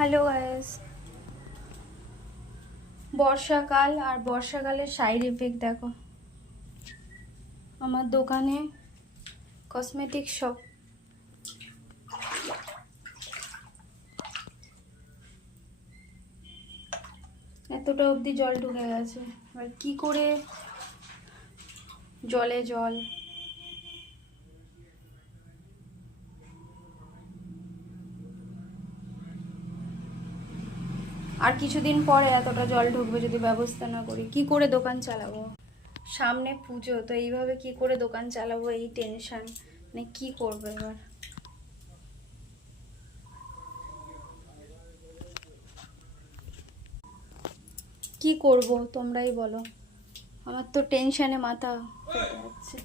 Hello guys, বর্ষাকাল আর বর্ষাকালের side effect দেখো। আমার দোকানে কসমেটিক শপ, এতটা অবধি জল ঢুকে গেছে। এবার কি করে জলে জল, আর কিছুদিন পরে এতটা জল ঢুকবে যদি ব্যবস্থা না করি। কি করে দোকান চালাবো? সামনে পুজো, তো এইভাবে কি করে দোকান চালাবো, এই টেনশন। মানে কি করবো এবার, কি করব তোমরাই বলো। আমার তো টেনশনে মাথা ফেটে যাচ্ছে।